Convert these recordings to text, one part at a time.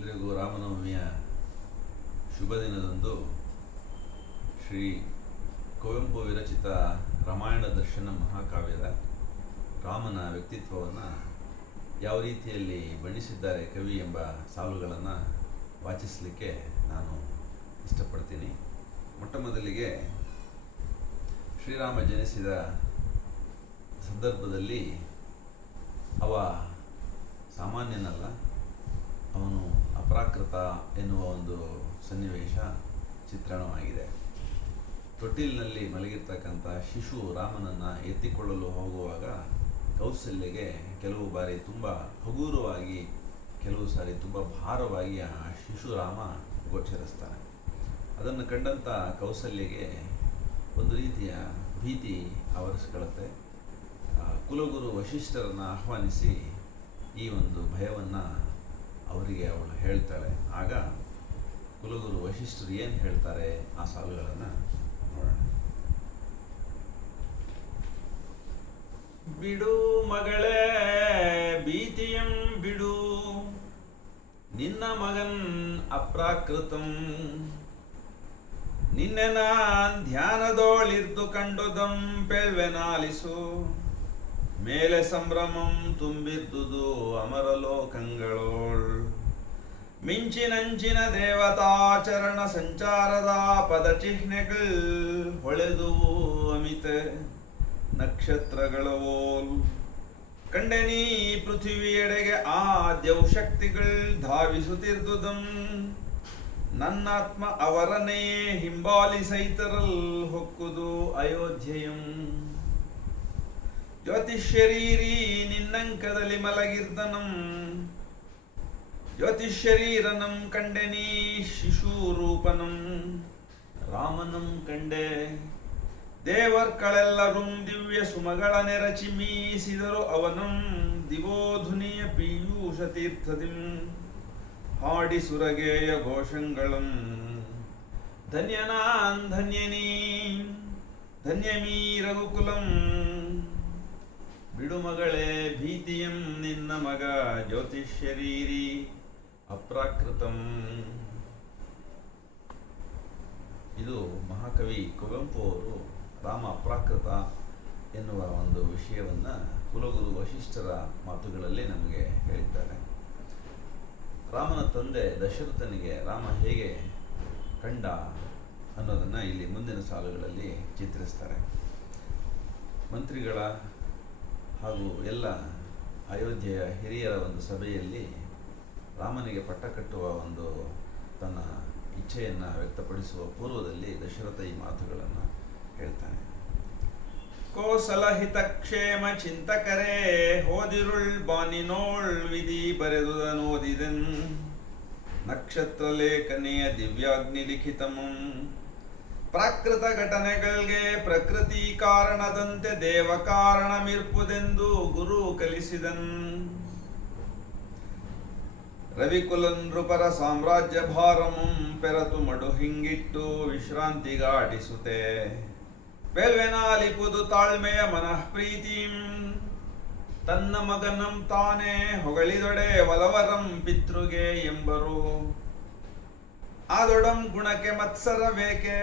ಎಲ್ರಿಗೂ ರಾಮನವಮಿಯ ಶುಭ ದಿನದಂದು ಶ್ರೀ ಕುವೆಂಪು ವಿರಚಿತ ರಾಮಾಯಣ ದರ್ಶನ ಮಹಾಕಾವ್ಯದ ರಾಮನ ವ್ಯಕ್ತಿತ್ವವನ್ನು ಯಾವ ರೀತಿಯಲ್ಲಿ ಬಣ್ಣಿಸಿದ್ದಾರೆ ಕವಿ ಎಂಬ ಸಾಲುಗಳನ್ನು ವಾಚಿಸಲಿಕ್ಕೆ ನಾನು ಇಷ್ಟಪಡ್ತೀನಿ. ಮೊಟ್ಟ ಮೊದಲಿಗೆ ಶ್ರೀರಾಮ ಜನಿಸಿದ ಸಂದರ್ಭದಲ್ಲಿ ಅವ ಸಾಮಾನ್ಯನಲ್ಲ, ಅವನು ಅಪ್ರಾಕೃತ ಎನ್ನುವ ಒಂದು ಸನ್ನಿವೇಶ ಚಿತ್ರಣವಾಗಿದೆ. ತೊಟ್ಟಿಲಿನಲ್ಲಿ ಮಲಗಿರ್ತಕ್ಕಂಥ ಶಿಶು ರಾಮನನ್ನು ಎತ್ತಿಕೊಳ್ಳಲು ಹೋಗುವಾಗ ಕೌಸಲ್ಯಗೆ ಕೆಲವು ಬಾರಿ ತುಂಬ ಹಗುರವಾಗಿ, ಕೆಲವು ಸಾರಿ ತುಂಬ ಭಾರವಾಗಿ ಆ ಶಿಶು ರಾಮ ಗೋಚರಿಸ್ತಾನೆ. ಅದನ್ನು ಕಂಡಂಥ ಕೌಸಲ್ಯಗೆ ಒಂದು ರೀತಿಯ ಭೀತಿ ಆವರಿಸ್ಕೊಳ್ಳುತ್ತೆ. ಕುಲಗುರು ವಶಿಷ್ಠರನ್ನು ಆಹ್ವಾನಿಸಿ ಈ ಒಂದು ಭಯವನ್ನು ಅವರಿಗೆ ಅವಳು ಹೇಳ್ತಾಳೆ. ಆಗ ಕುಲಗುರು ವಶಿಷ್ಠರು ಏನು ಹೇಳ್ತಾರೆ ಆ ಸಾಲುಗಳನ್ನು ನೋಡೋಣ. ಬಿಡು ಮಗಳೇ ಭೀತಿಯಂ ಬಿಡು, ನಿನ್ನ ಮಗನ್ ಅಪ್ರಾಕೃತಂ, ನಿನ್ನೆ ನಾನ್ ಧ್ಯಾನದೋಳಿರ್ದು ಕಂಡುದಂ ಪೆಳ್ವೆನಾಲಿಸು, ಮೇಲೆ ಸಂಭ್ರಮಂ ತುಂಬಿದ್ದುದು ಅಮರಲೋಕಂಗಳೋಳ್, ಮಿಂಚಿನಂಚಿನ ದೇವತಾಚರಣ ಸಂಚಾರದ ಪದಚಿಹ್ನೆಗಳ್ ಹೊಳೆದುವು ಅಮಿತ ನಕ್ಷತ್ರಗಳವೋಲ್, ಕಂಡೆನೀ ಪೃಥ್ವಿಯೆಡೆಗೆ ಆ ದೌಶಕ್ತಿಗಳ್ ಧಾವಿಸುತ್ತಿರ್ದುದಂ, ನನ್ನಾತ್ಮ ಅವರನ್ನೇ ಹಿಂಬಾಲಿಸೈತರಲ್ ಹೊಕ್ಕುದು ಅಯೋಧ್ಯೆಯಂ, ಜ್ಯೋತಿಷ್ಯರೀರಿ ನಿನ್ನಂಕದಲ್ಲಿ ಮಲಗಿರ್ದನಂ, ಜ್ಯೋತಿಷ್ಯರೀರನಂ ಕಂಡೆನೀ ಶಿಶುರೂಪನಂ, ರಾಮನಂ ಕಂಡೆ ದೇವರ್ಗಳೆಲ್ಲರೂ ದಿವ್ಯ ಸುಮಗಳ ನೆರಚಿ ಮೀಸಿದರು ಅವನಂ, ದಿವೋಧುನಿಯ ಪೀಯೂಷ ತೀರ್ಥದಿಂ ಹಾಡಿ ಸುರಗೇಯ ಘೋಷಂಗಳಂ, ಧನ್ಯನಾನ್ ಧನ್ಯನೀ ಧನ್ಯಮೀ ರಘುಕುಲಂ, ಬಿಡು ಮಗಳೇ ಭೀತಿಯಂ ನಿನ್ನ ಮಗ ಜ್ಯೋತಿಷ್ಯರೀರಿ ಅಪ್ರಾಕೃತಂ. ಇದು ಮಹಾಕವಿ ಕುವೆಂಪು ಅವರು ರಾಮ ಅಪ್ರಾಕೃತ ಎನ್ನುವ ಒಂದು ವಿಷಯವನ್ನು ಕುಲಗುರು ವಶಿಷ್ಠರ ಮಾತುಗಳಲ್ಲಿ ನಮಗೆ ಹೇಳಿದ್ದಾರೆ. ರಾಮನ ತಂದೆ ದಶರಥನಿಗೆ ರಾಮ ಹೇಗೆ ಕಂಡ ಅನ್ನೋದನ್ನು ಇಲ್ಲಿ ಮುಂದಿನ ಸಾಲುಗಳಲ್ಲಿ ಚಿತ್ರಿಸ್ತಾರೆ. ಮಂತ್ರಿಗಳ ಹಾಗೂ ಎಲ್ಲ ಅಯೋಧ್ಯೆಯ ಹಿರಿಯರ ಒಂದು ಸಭೆಯಲ್ಲಿ ರಾಮನಿಗೆ ಪಟ್ಟ ಕಟ್ಟುವ ಒಂದು ತನ್ನ ಇಚ್ಛೆಯನ್ನು ವ್ಯಕ್ತಪಡಿಸುವ ಪೂರ್ವದಲ್ಲಿ ದಶರಥ ಈ ಮಾತುಗಳನ್ನು ಹೇಳ್ತಾನೆ. ಕೋಸಲ ಹಿತಕ್ಷೇಮ ಚಿಂತಕರೇ ಹೋದಿರುಳ್ ಬಾನಿನೋಳ್ ವಿಧಿ ಬರೆದುದನೋದಿದೆನ್, ನಕ್ಷತ್ರ ಲೇಖನೆಯ ದಿವ್ಯಾಗ್ನಿ ಲಿಖಿತಮಂ, ಪ್ರಾಕೃತ ಘಟನೆಗಳಿಗೆ ಪ್ರಕೃತಿ ಕಾರಣದಂತೆ ದೇವ ಕಾರಣಮಿರ್ಪುದೆಂದು ಗುರು ಕಲಿಸಿದನ್, ರವಿಕುಲನ್ ನೃಪರ ಸಾಮ್ರಾಜ್ಯ ಭಾರಮಂ ಪೆರತು ಮಡು ಹಿಂಗಿಟ್ಟು ವಿಶ್ರಾಂತಿಗಾಡಿಸುತ್ತೆ, ಪೆಲ್ವೆನಾಲಿಪುದು ತಾಳ್ಮೆಯ ಮನಃ ಪ್ರೀತಿಂ, ತನ್ನ ಮಗನಂ ತಾನೇ ಹೊಗಳಿದೊಡೆ ಒಲವರಂ ಪಿತೃಗೆ ಎಂಬರು, ಆದೊಡಂ ಗುಣಕ್ಕೆ ಮತ್ಸರ ಬೇಕೆ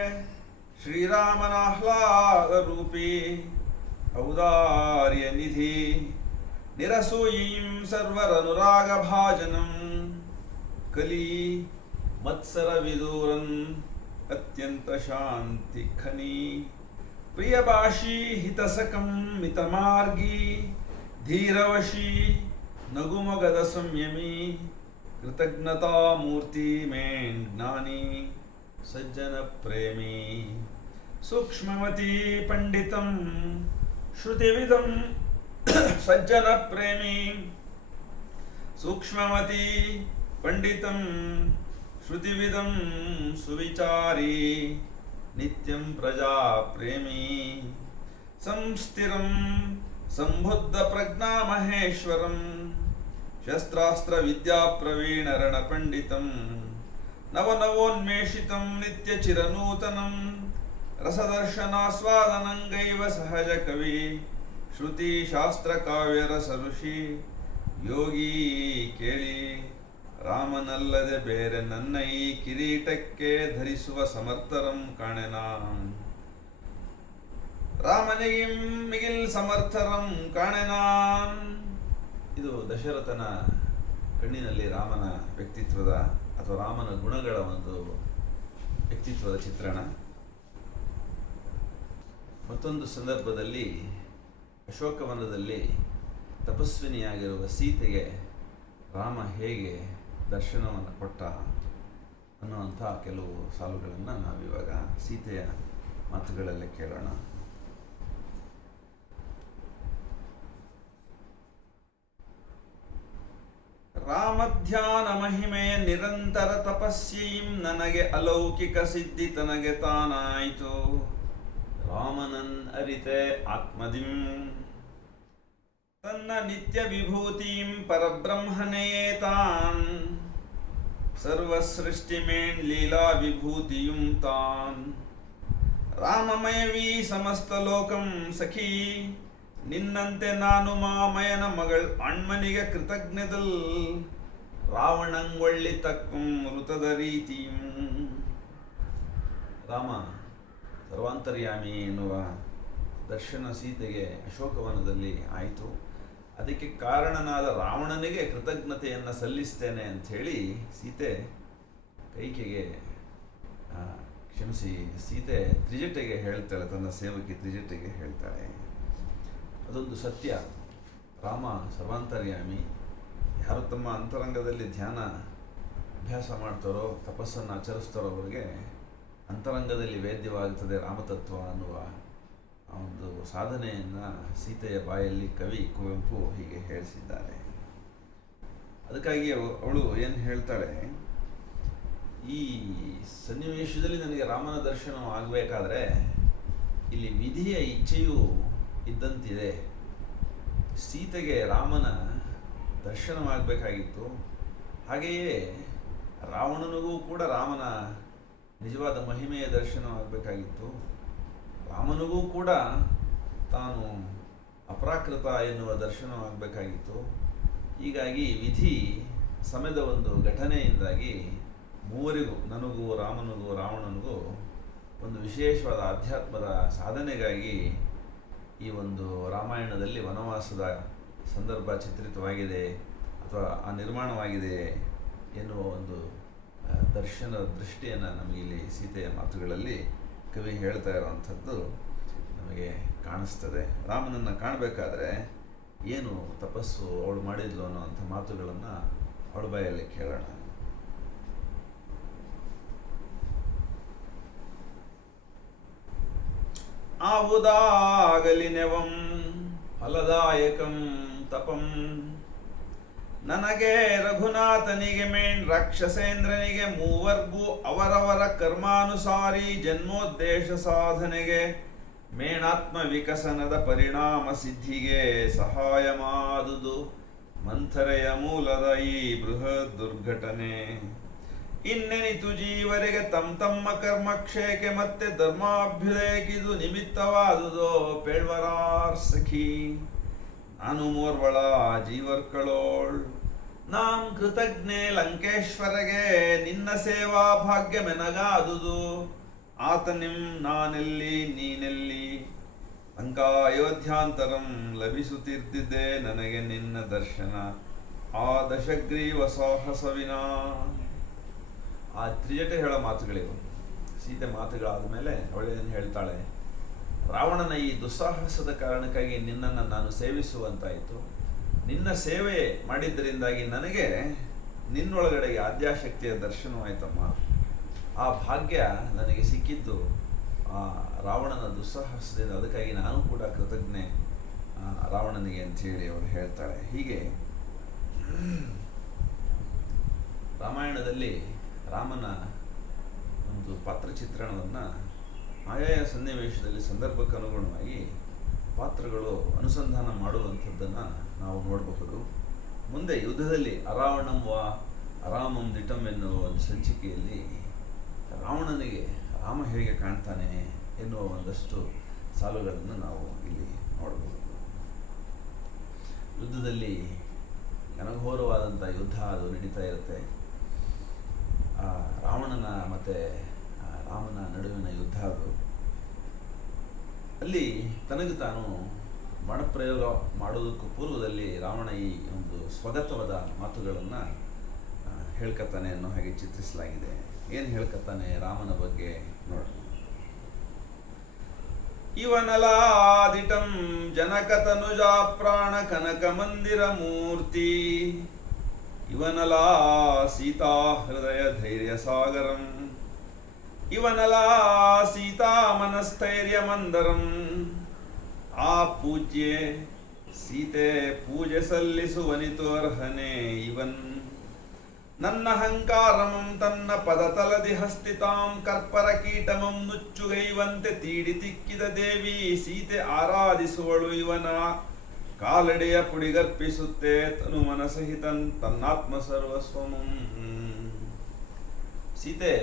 ಶ್ರೀರಾಮನ ಆಹ್ಲಾದ ರೂಪಿ ಔದಾರ್ಯ ನಿಧಿ, ನಿರಸೂಯೀಂ ಸರ್ವರನುರಾಗ ಭಾಜನಂ, ಕಲಿ ಮತ್ಸರ ವಿದೂರನ್ ಅತ್ಯಂತ ಶಾಂತಿ ಖನಿ, ಪ್ರಿಯಭಾಷಿ ಹಿತಸಕಂ ಮಿತಮಾರ್ಗಿ, ಧೀರವಶಿ ನಗುಮೊಗದ ಸಂಯಮಿ, ಕೃತಜ್ಞತಾ ಮೂರ್ತಿ ಮೇನ್ ಜ್ಞಾನಿ ಸಜ್ಜನ ಪ್ರೇಮಿ, ಸೂಕ್ಷ್ಮವತಿ ಪಂಡಿತಂ ಶ್ರುತಿವಿದಂ ಸಜ್ಜನ ಪ್ರೇಮಿ, ಸೂಕ್ಷ್ಮವತಿ ಪಂಡಿತಂ ಶ್ರುತಿವಿದಂ ಸುವಿಚಾರಿ, ನಿತ್ಯಂ ಪ್ರಜಾ ಪ್ರೇಮಿ, ಸಂಸ್ಥಿರಂ ಸಂಬುದ್ಧ ಪ್ರಜ್ಞಾ ಮಹೇಶ್ವರಂ, ಶಸ್ತ್ರಾಸ್ತ್ರ ವಿದ್ಯಾ ಪ್ರವೀಣ ರಣ ಪಂಡಿತಂ, ನವನವೋನ್ಮೇಷಿತಂ ನಿತ್ಯ ಚಿರನೂತನಂ, ರಸದರ್ಶನಾಸ್ವಾದನಂಗೈವ ಸಹಜ ಕವಿ, ಶ್ರುತಿ ಶಾಸ್ತ್ರ ಕಾವ್ಯ ರಸ ಋಷಿ, ಯೋಗಿ ಕೇಳಿ ರಾಮನಲ್ಲದೆ ಬೇರೆ ನನ್ನ ಈ ಕಿರೀಟಕ್ಕೆ ಧರಿಸುವ ಸಮರ್ಥರಂ ಕಾಣೆನಾ. ರಾಮನಿಗೆ ಮಿಗಿಲ್ ಸಮರ್ಥರಂ ಕಾಣೆನಾ. ಇದು ದಶರಥನ ಕಣ್ಣಿನಲ್ಲಿ ರಾಮನ ವ್ಯಕ್ತಿತ್ವದ ಅಥವಾ ರಾಮನ ಗುಣಗಳ ಒಂದು ವ್ಯಕ್ತಿತ್ವದ ಚಿತ್ರಣ. ಮತ್ತೊಂದು ಸಂದರ್ಭದಲ್ಲಿ ಅಶೋಕವನದಲ್ಲಿ ತಪಸ್ವಿನಿಯಾಗಿರುವ ಸೀತೆಗೆ ರಾಮ ಹೇಗೆ ದರ್ಶನವನ್ನು ಕೊಟ್ಟ ಅನ್ನುವಂಥ ಕೆಲವು ಸಾಲುಗಳನ್ನು ನಾವಿವಾಗ ಸೀತೆಯ ಮಾತುಗಳಲ್ಲೇ ಕೇಳೋಣ. ರಾಮಧ್ಯಾನ ಮಹಿಮೆಯ ನಿರಂತರ ತಪಸ್ಸೀಂ ನನಗೆ ಅಲೌಕಿಕ ಸಿದ್ಧಿ ತನಗೆ ತಾನಾಯಿತು. ರಾಮನನ್ ಅರಿತೆ ಆತ್ಮದಿಂ ತನ್ನ ನಿತ್ಯ ವಿಭೂತಿಂ ಪರಬ್ರಹ್ಮನೆಯೇ ತಾನ್. ಸರ್ವಸೃಷ್ಟಿಮೇಣ್ ಲೀಲಾ ವಿಭೂತಿಯುಂ ತಾನ್. ರಾಮಮಯವೀ ಸಮಸ್ತ ಲೋಕಂ ಸಖಿ. ನಿನ್ನಂತೆ ನಾನು ಮಾಮಯನ ಮಗಳ್ ಅಣ್ಮನಿಗೆ ಕೃತಜ್ಞದಲ್. ರಾವಣಂಗೊಳ್ಳಿ ತಕ್ಕಂ ಋತದ ರೀತಿಂ. ರಾಮ ಸರ್ವಾಂತರ್ಯಾಮಿ ಎನ್ನುವ ದರ್ಶನ ಸೀತೆಗೆ ಅಶೋಕವನದಲ್ಲಿ ಆಯಿತು. ಅದಕ್ಕೆ ಕಾರಣನಾದ ರಾವಣನಿಗೆ ಕೃತಜ್ಞತೆಯನ್ನು ಸಲ್ಲಿಸ್ತೇನೆ ಅಂಥೇಳಿ ಸೀತೆ ಕೈಕೆಗೆ ಕ್ಷಮಿಸಿ ಸೀತೆ ತ್ರಿಜಟೆಗೆ ಹೇಳ್ತಾಳೆ, ತನ್ನ ಸೇವಕಿ ತ್ರಿಜಟೆಗೆ ಹೇಳ್ತಾಳೆ. ಅದೊಂದು ಸತ್ಯ. ರಾಮ ಸರ್ವಾಂತರ್ಯಾಮಿ. ಯಾರು ತಮ್ಮ ಅಂತರಂಗದಲ್ಲಿ ಧ್ಯಾನ ಅಭ್ಯಾಸ ಮಾಡ್ತಾರೋ, ತಪಸ್ಸನ್ನು ಆಚರಿಸ್ತಾರೋ ಅವರಿಗೆ ಅಂತರಂಗದಲ್ಲಿ ವೇದ್ಯವಾಗುತ್ತದೆ ರಾಮತತ್ವ ಅನ್ನುವ ಆ ಒಂದು ಸಾಧನೆಯನ್ನು ಸೀತೆಯ ಬಾಯಲ್ಲಿ ಕವಿ ಕುವೆಂಪು ಹೀಗೆ ಹೇಳಿಸಿದ್ದಾರೆ. ಅದಕ್ಕಾಗಿ ಅವಳು ಏನು ಹೇಳ್ತಾಳೆ, ಈ ಸನ್ನಿವೇಶದಲ್ಲಿ ನನಗೆ ರಾಮನ ದರ್ಶನ ಆಗಬೇಕಾದ್ರೆ ಇಲ್ಲಿ ವಿಧಿಯ ಇಚ್ಛೆಯೂ ಇದ್ದಂತಿದೆ. ಸೀತೆಗೆ ರಾಮನ ದರ್ಶನವಾಗಬೇಕಾಗಿತ್ತು. ಹಾಗೆಯೇ ರಾವಣನಿಗೂ ಕೂಡ ರಾಮನ ನಿಜವಾದ ಮಹಿಮೆಯ ದರ್ಶನವಾಗಬೇಕಾಗಿತ್ತು. ರಾಮನಿಗೂ ಕೂಡ ತಾನು ಅಪ್ರಾಕೃತ ಎನ್ನುವ ದರ್ಶನವಾಗಬೇಕಾಗಿತ್ತು. ಹೀಗಾಗಿ ವಿಧಿ ಸಮಯದ ಒಂದು ಘಟನೆಯಿಂದಾಗಿ ಮೂವರಿಗೂ, ನನಗೂ ರಾಮನಿಗೂ ರಾವಣನಿಗೂ ಒಂದು ವಿಶೇಷವಾದ ಆಧ್ಯಾತ್ಮದ ಸಾಧನೆಗಾಗಿ ಈ ಒಂದು ರಾಮಾಯಣದಲ್ಲಿ ವನವಾಸದ ಸಂದರ್ಭ ಚಿತ್ರಿತವಾಗಿದೆ ಅಥವಾ ಆ ನಿರ್ಮಾಣವಾಗಿದೆ ಎನ್ನುವ ಒಂದು ದರ್ಶನದ ದೃಷ್ಟಿಯನ್ನು ನಮಗಿಲ್ಲಿ ಸೀತೆಯ ಮಾತುಗಳಲ್ಲಿ ಕವಿ ಹೇಳ್ತಾ ಇರುವಂಥದ್ದು ನಮಗೆ ಕಾಣಿಸ್ತದೆ. ರಾಮನನ್ನು ಕಾಣಬೇಕಾದ್ರೆ ಏನು ತಪಸ್ಸು ಅವಳು ಮಾಡಿದ್ಲು ಅನ್ನೋವಂಥ ಮಾತುಗಳನ್ನು ಅವಳ ಬಾಯಲ್ಲಿ ಕೇಳೋಣ. ಆವುದಾಗಲಿ ನೆವಂ ಫಲದಾಯಕಂ ತಪಂ. ನನಗೆ ರಘುನಾಥನಿಗೆ ಮೇಣ್ ರಾಕ್ಷಸೇಂದ್ರನಿಗೆ ಮೂವರ್ಗೂ ಅವರವರ ಕರ್ಮಾನುಸಾರಿ ಜನ್ಮೋದ್ದೇಶ ಸಾಧನೆಗೆ ಮೇಣಾತ್ಮ ವಿಕಸನದ ಪರಿಣಾಮ ಸಿದ್ಧಿಗೆ ಸಹಾಯ ಮಾಡುವುದು ಮಂಥರೆಯ ಮೂಲದ ಈ ಬೃಹತ್ ದುರ್ಘಟನೆ. ಇನ್ನೆನಿತು ಜೀವರಿಗೆ ತಮ್ಮ ಕರ್ಮಕ್ಷಯಕ್ಕೆ ಮತ್ತೆ ಧರ್ಮಾಭ್ಯುದಯಕ್ಕಿದು ನಿಮಿತ್ತವಾದುದೋ ಪೇಳ್ವರಾರ್ ಸಖಿ. ನಾನು ಮೋರ್ವಳ ಜೀವರ್ಕಳೋಳ್ ನಾಂ ಕೃತಜ್ಞೆ ಲಂಕೇಶ್ವರಗೆ ನಿನ್ನ ಸೇವಾ ಭಾಗ್ಯ ಮೆನಗಾದುದು. ಆತ ನಿಮ್ ನಾನೆಲ್ಲಿ ನೀನೆಲ್ಲಿ ಲಂಕಾ ಅಯೋಧ್ಯಾಂತರಂ ಲಭಿಸುತ್ತಿದ್ದಿದ್ದೆ ನನಗೆ ನಿನ್ನ ದರ್ಶನ ಆ ದಶಗ್ರೀವ ಸಾಹಸವಿನ. ಆ ತ್ರಿಜಟೆ ಹೇಳೋ ಮಾತುಗಳಿವು. ಸೀತೆ ಮಾತುಗಳಾದ ಮೇಲೆ ಅವಳೇನು ಹೇಳ್ತಾಳೆ, ರಾವಣನ ಈ ದುಸ್ಸಾಹಸದ ಕಾರಣಕ್ಕಾಗಿ ನಿನ್ನನ್ನು ನಾನು ಸೇವಿಸುವಂತಾಯಿತು. ನಿನ್ನ ಸೇವೆ ಮಾಡಿದ್ದರಿಂದಾಗಿ ನನಗೆ ನಿನ್ನೊಳಗಡೆಗೆ ಆದ್ಯಾಶಕ್ತಿಯ ದರ್ಶನವಾಯ್ತಮ್ಮ. ಆ ಭಾಗ್ಯ ನನಗೆ ಸಿಕ್ಕಿದ್ದು ಆ ರಾವಣನ ದುಸ್ಸಾಹಸದಿಂದ. ಅದಕ್ಕಾಗಿ ನಾನು ಕೂಡ ಕೃತಜ್ಞೆ ರಾವಣನಿಗೆ ಅಂಥೇಳಿ ಅವಳು ಹೇಳ್ತಾಳೆ. ಹೀಗೆ ರಾಮಾಯಣದಲ್ಲಿ ರಾಮನ ಒಂದು ಪಾತ್ರ ಚಿತ್ರಣವನ್ನು ಆಯಾಯ ಸನ್ನಿವೇಶದಲ್ಲಿ ಸಂದರ್ಭಕ್ಕೆ ಅನುಗುಣವಾಗಿ ಪಾತ್ರಗಳು ಅನುಸಂಧಾನ ಮಾಡುವಂಥದ್ದನ್ನು ನಾವು ನೋಡಬಹುದು. ಮುಂದೆ ಯುದ್ಧದಲ್ಲಿ ಅರಾವಣಂ ವಾ ಅರಾಮಂ ದಿಟಂ ಎನ್ನುವ ಒಂದು ಸಂಚಿಕೆಯಲ್ಲಿ ರಾವಣನಿಗೆ ರಾಮ ಹೇಗೆ ಕಾಣ್ತಾನೆ ಎನ್ನುವ ಒಂದಷ್ಟು ಸಾಲುಗಳನ್ನು ನಾವು ಇಲ್ಲಿ ನೋಡಬಹುದು. ಯುದ್ಧದಲ್ಲಿ ಘನಘೋರವಾದಂಥ ಯುದ್ಧ ಅದು ನಡೀತಾ ಇರುತ್ತೆ. ರಾವಣನ ಮತ್ತು ರಾಮನ ನಡುವಿನ ಯುದ್ಧ ಅದು. ಅಲ್ಲಿ ತನಗೆ ತಾನು ಬಾಣಪ್ರಯೋಗ ಮಾಡೋದಕ್ಕೂ ಪೂರ್ವದಲ್ಲಿ ರಾವಣ ಈ ಒಂದು ಸ್ವಗತವಾದ ಮಾತುಗಳನ್ನು ಹೇಳ್ಕತ್ತಾನೆ ಅನ್ನೋ ಹಾಗೆ ಚಿತ್ರಿಸಲಾಗಿದೆ. ಏನು ಹೇಳ್ಕತ್ತಾನೆ ರಾಮನ ಬಗ್ಗೆ ನೋಡಿ. ಇವನಲಾದಿಟಂ ಜನಕತನುಜಾ ಪ್ರಾಣ ಕನಕ ಮಂದಿರ ಮೂರ್ತಿ ಇವನಲಾ ಸೀತಾ ಹೃದಯ ಧೈರ್ಯ ಸಾಗರಂ ಇವನಲಾ ಸೀತಾ ಮನಸ್ಥೈರ್ಯ ಮಂದರಂ ಆ ಪೂಜ್ಯೆ ಸೀತೆ ಪೂಜೆ ಸಲ್ಲಿಸುವನಿತು ಅರ್ಹನೆ ಇವನ್ ನನ್ನ ಅಹಂಕಾರಮಂ ತನ್ನ ಪದತಲದಿ ಹಸ್ತಿತಾಂ ಕರ್ಪರ ಕೀಟಮಂ ನುಚ್ಚುಗೈವಂತೆ ತೀಡಿ ತಿಕ್ಕಿದ ದೇವಿ ಸೀತೆ ಆರಾಧಿಸುವಳು ಇವನ ಕಾಲಡೆಯ ಪುಡಿಗರ್ಪಿಸುತ್ತೆ ತನು ಮನಸಹಿತನ್ ತನ್ನಾತ್ಮ ಸರ್ವಸ್ವಮಂ. ಸೀತೆ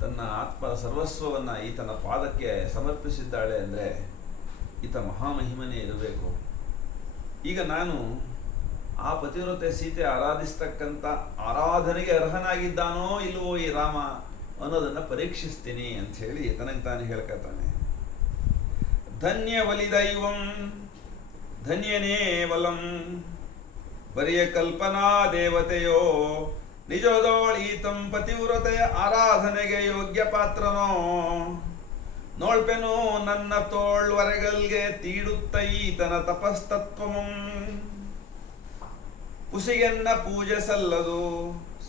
ತನ್ನ ಆತ್ಮ ಸರ್ವಸ್ವವನ್ನ ಈತನ ಪಾದಕ್ಕೆ ಸಮರ್ಪಿಸಿದ್ದಾಳೆ ಅಂದರೆ ಈತ ಮಹಾಮಹಿಮನೇ ಇರಬೇಕು. ಈಗ ನಾನು ಆ ಪತಿವ್ರತೆ ಸೀತೆ ಆರಾಧಿಸ್ತಕ್ಕಂಥ ಆರಾಧನೆಗೆ ಅರ್ಹನಾಗಿದ್ದಾನೋ ಇಲ್ವೋ ಈ ರಾಮ ಅನ್ನೋದನ್ನು ಪರೀಕ್ಷಿಸ್ತೀನಿ ಅಂತ ಹೇಳಿ ತನಗೆ ತಾನು ಹೇಳ್ಕತ್ತಾನೆ. ಧನ್ಯ ವಲಿದೈವಂ ಧನ್ಯನೇ ವಲಂ ಬರಿಯ ಕಲ್ಪನಾ ದೇವತೆಯೋ ನಿಜೋದೋಳೀತಂ ಪತಿವ್ರತೆಯ ಆರಾಧನೆಗೆ ಯೋಗ್ಯ ಪಾತ್ರನೋ ನೋಳ್ಪೆನು ನನ್ನ ತೋಳ್ವರೆಗಲ್ಗೆ ತೀಡುತ್ತ ಈತನ ತಪಸ್ತತ್ವಮಂ ಪುಸಿಗೆನ್ನ ಪೂಜೆ ಸಲ್ಲದು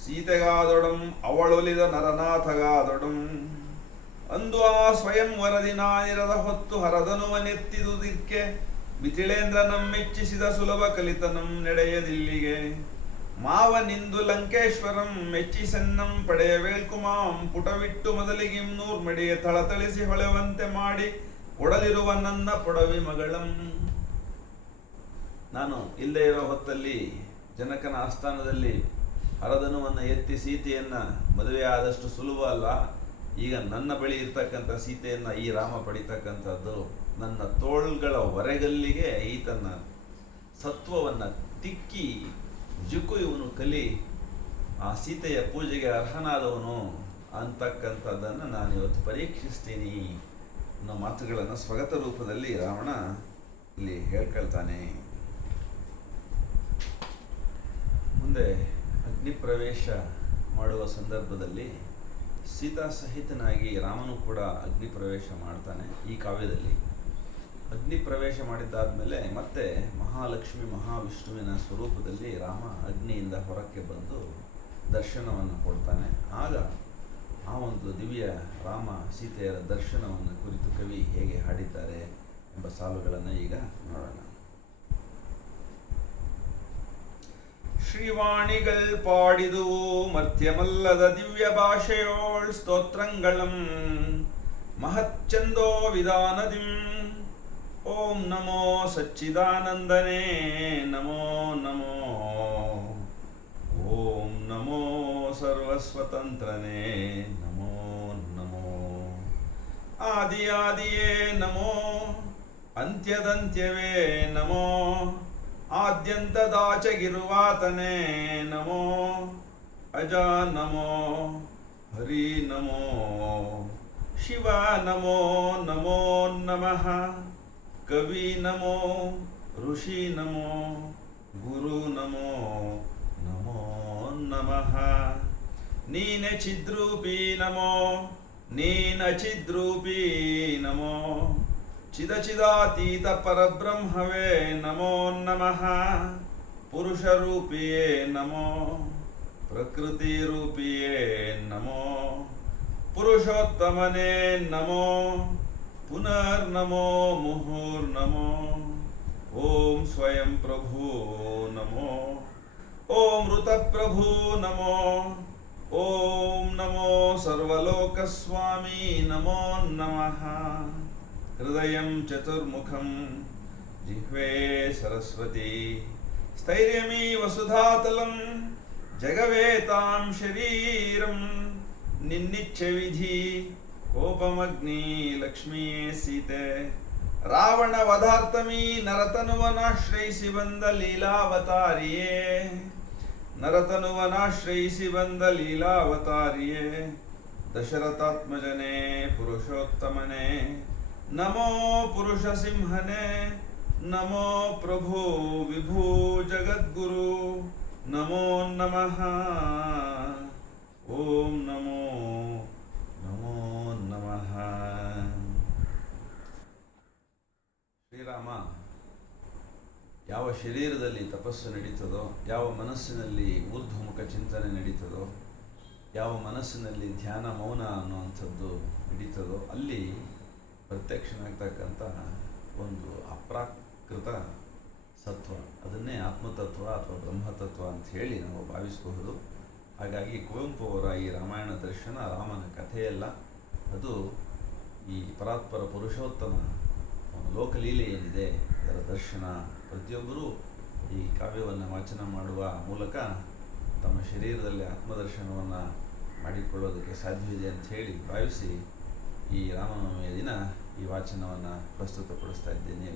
ಸೀತೆಗಾದೊಡಂ ಅವಳೊಲಿದ ನರನಾಥಗಾದೊಡಂ ಅಂದು ಆ ಸ್ವಯಂ ವರದಿ ನಾನಿರದ ಹೊತ್ತು ಹರದನುವನೆತ್ತಿದುದಿಕ್ಕೆ ಮಿಥಿಳೇಂದ್ರನಂ ಮೆಚ್ಚಿಸಿದ ಸುಲಭ ಕಲಿತನಂ ನಡೆಯದಿಲ್ಲಿಗೆ ಮಾವ ನಿಂದು ಲಂಕೇಶ್ವರಂ ಮೆಚ್ಚಿಸೆನ್ನಂ ಪಡೆಯ ವೇಳ್ಕುಮಾಂ ಪುಟವಿಟ್ಟು ಮೊದಲಿಗಿಂ ನೂರ್ಮಡಿಗೆ ಥಳಥಳಿಸಿ ಹೊಳೆವಂತೆ ಮಾಡಿ ಕೊಡಲಿರುವ ನನ್ನ ಪೊಡವಿ ಮಗಳಂ. ನಾನು ಇಲ್ಲದೆ ಇರೋ ಹೊತ್ತಲ್ಲಿ ಜನಕನ ಆಸ್ಥಾನದಲ್ಲಿ ಹರದನುವನ್ನು ಎತ್ತಿ ಸೀತೆಯನ್ನ ಮದುವೆ ಆದಷ್ಟು ಸುಲಭ ಅಲ್ಲ. ಈಗ ನನ್ನ ಬಳಿ ಇರ್ತಕ್ಕಂಥ ಸೀತೆಯನ್ನ ಈ ರಾಮ ಪಡಿತಕ್ಕಂಥದ್ದು ನನ್ನ ತೋಳ್ಗಳ ಹೊರೆಗಲ್ಲಿಗೆ ಈತನ ಸತ್ವವನ್ನು ತಿಕ್ಕಿ ಜುಕ್ಕು ಇವನು ಕಲಿ ಆ ಸೀತೆಯ ಪೂಜೆಗೆ ಅರ್ಹನಾದವನು ಅಂತಕ್ಕಂಥದ್ದನ್ನು ನಾನು ಇವತ್ತು ಪರೀಕ್ಷಿಸ್ತೀನಿ ಅನ್ನೋ ಮಾತುಗಳನ್ನು ಸ್ವಗತ ರೂಪದಲ್ಲಿ ರಾವಣ ಇಲ್ಲಿ ಹೇಳ್ಕೊಳ್ತಾನೆ. ಮುಂದೆ ಅಗ್ನಿ ಪ್ರವೇಶ ಮಾಡುವ ಸಂದರ್ಭದಲ್ಲಿ ಸೀತಾ ಸಹಿತನಾಗಿ ರಾಮನು ಕೂಡ ಅಗ್ನಿ ಪ್ರವೇಶ ಮಾಡ್ತಾನೆ. ಈ ಕಾವ್ಯದಲ್ಲಿ ಅಗ್ನಿ ಪ್ರವೇಶ ಮಾಡಿದ್ದಾದ್ಮೇಲೆ ಮತ್ತೆ ಮಹಾಲಕ್ಷ್ಮಿ ಮಹಾವಿಷ್ಣುವಿನ ಸ್ವರೂಪದಲ್ಲಿ ರಾಮ ಅಗ್ನಿಯಿಂದ ಹೊರಕ್ಕೆ ಬಂದು ದರ್ಶನವನ್ನು ಕೊಡ್ತಾನೆ. ಆಗ ಆ ಒಂದು ದಿವ್ಯ ರಾಮ ಸೀತೆಯರ ದರ್ಶನವನ್ನು ಕುರಿತು ಕವಿ ಹೇಗೆ ಹಾಡಿದ್ದಾರೆ ಎಂಬ ಸಾಲುಗಳನ್ನು ಈಗ ನೋಡೋಣ. ಶ್ರೀವಾಣಿಗಳ್ ಪಾಡಿದುವು ಮರ್ತ್ಯಮಲ್ಲದ ದಿವ್ಯ ಭಾಷೆಯೋಳ್ ಸ್ತೋತ್ರಗಳಂ ಮಹಚ್ಚಂದೋ ವಿಧಾನದಿಂ ಓಂ ನಮೋ ಸಚ್ಚಿದಾನಂದನೇ ನಮೋ ನಮೋ ಓಂ ನಮೋ ಸರ್ವಸ್ವತಂತ್ರನೇ ನಮೋ ನಮೋ ಆದಿಯೇ ನಮೋ ಅಂತ್ಯದಂತ್ಯವೇ ನಮೋ ಆದ್ಯಂತದಾಚಗಿರುವಾತನೇ ನಮೋ ಅಜ ನಮೋ ಹರಿ ನಮೋ ಶಿವ ನಮೋ ನಮೋ ನಮಃ ಕವಿ ನಮೋ ಋಷಿ ನಮೋ ಗುರು ನಮೋ ನಮೋ ನಮಃ ನೀನೆ ಚಿದ್ರೂಪಿ ನಮೋ ನೀನಚಿದ್ರೂಪಿ ನಮೋ ಚಿದಚಿದಾತೀತ ಪರಬ್ರಹ್ಮವೇ ನಮೋ ನಮಃ ಪುರುಷರೂಪಿಯೇ ನಮೋ ಪ್ರಕೃತಿ ರೂಪಿಯೇ ನಮೋ ಪುರುಷೋತ್ತಮನೇ ನಮೋ ಪುನರ್ನಮೋ ಮುಹುರ್ನಮೋ ಓಂ ಸ್ವಯಂ ಪ್ರಭು ನಮೋ ಓಂ ಋತಪ್ರಭು ನಮೋ ಓಂ ನಮೋ ಸರ್ವಲೋಕಸ್ವಾಮಿ ನಮೋ ನಮಃ ಹೃದಯಂ ಚತುರ್ಮುಖಂ ಜಿಹ್ವೇ ಸರಸ್ವತಿ ಸ್ಥೈರ್ಯಮೀ ವಸುಧಾತಲಂ ಜಗವೇತಾಂ ಶರೀರಂ ನಿನ್ನಿಚ್ಛೆ ವಿಧಿ ಕೋಪಮಗ್ನಿ ಲಕ್ಷ್ಮೀ ಸೀತೆ ರಾವಣ ವಧಾರ್ಥಮೀ ನರತನುವನಾಶ್ರಯಿಸಿ ಬಂದ ಲೀಲಾವತಾರಿಯೇ ನರತನುವನಾಶ್ರಯಿಸಿ ಬಂದ ಲೀಲಾವತಾರಿಯೇ ದಶರಥಾತ್ಮಜನೇ ಪುರುಷೋತ್ತಮನೇ ನಮೋ ಪುರುಷ ಸಿಂಹನೇ ನಮೋ ಪ್ರಭು ವಿಭೂ ಜಗದ್ಗುರು ನಮೋ ನಮಃ ಓಂ ನಮೋ ನಮೋ ನಮಃ. ಶ್ರೀರಾಮ ಯಾವ ಶರೀರದಲ್ಲಿ ತಪಸ್ಸು ನಡೀತದೋ, ಯಾವ ಮನಸ್ಸಿನಲ್ಲಿ ಊರ್ಧ್ವಮುಖ ಚಿಂತನೆ ನಡೀತದೋ, ಯಾವ ಮನಸ್ಸಿನಲ್ಲಿ ಧ್ಯಾನ ಮೌನ ಅನ್ನುವಂಥದ್ದು ನಡೀತದೋ ಅಲ್ಲಿ ಪ್ರತ್ಯಕ್ಷನಾಗ್ತಕ್ಕಂಥ ಒಂದು ಅಪ್ರಾಕೃತ ಸತ್ವ, ಅದನ್ನೇ ಆತ್ಮತತ್ವ ಅಥವಾ ಬ್ರಹ್ಮತತ್ವ ಅಂತ ಹೇಳಿ ನಾವು ಭಾವಿಸಬಹುದು. ಹಾಗಾಗಿ ಕುವೆಂಪು ಅವರ ಈ ರಾಮಾಯಣ ದರ್ಶನ ರಾಮನ ಕಥೆಯಲ್ಲ, ಅದು ಈ ಪರಾತ್ಪರ ಪುರುಷೋತ್ತಮ ಲೋಕಲೀಲೆ ಏನಿದೆ ಅದರ ದರ್ಶನ. ಪ್ರತಿಯೊಬ್ಬರೂ ಈ ಕಾವ್ಯವನ್ನು ವಾಚನ ಮಾಡುವ ಮೂಲಕ ತಮ್ಮ ಶರೀರದಲ್ಲಿ ಆತ್ಮದರ್ಶನವನ್ನು ಮಾಡಿಕೊಳ್ಳೋದಕ್ಕೆ ಸಾಧ್ಯವಿದೆ ಅಂತ ಹೇಳಿ ಭಾವಿಸಿ ಈ ರಾಮನವಮಿಯ ದಿನ ಈ ವಾಚನವನ್ನು ಪ್ರಸ್ತುತಪಡಿಸ್ತಾ ಇದ್ದೇನೆ.